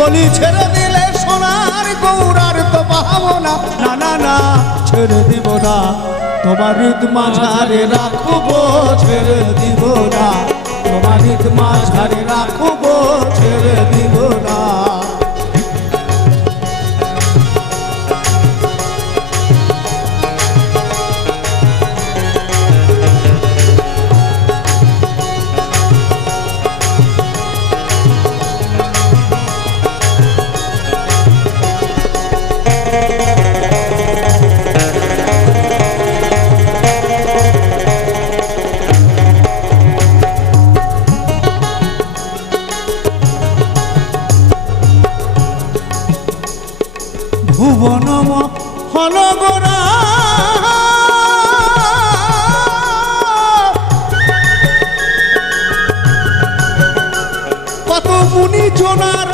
বলি ছেড়ে দিলে সোনার গৌরার তো পাবো না, না না না ছেড়ে দিব না, তোমার হৃদ মাঝারে রাখবো, ছেড়ে দিব না, তোমার হৃদ মাঝারে রাখবো, ছেড়ে দিব না। ভুবনম হলগোরা কত মুনি জোনার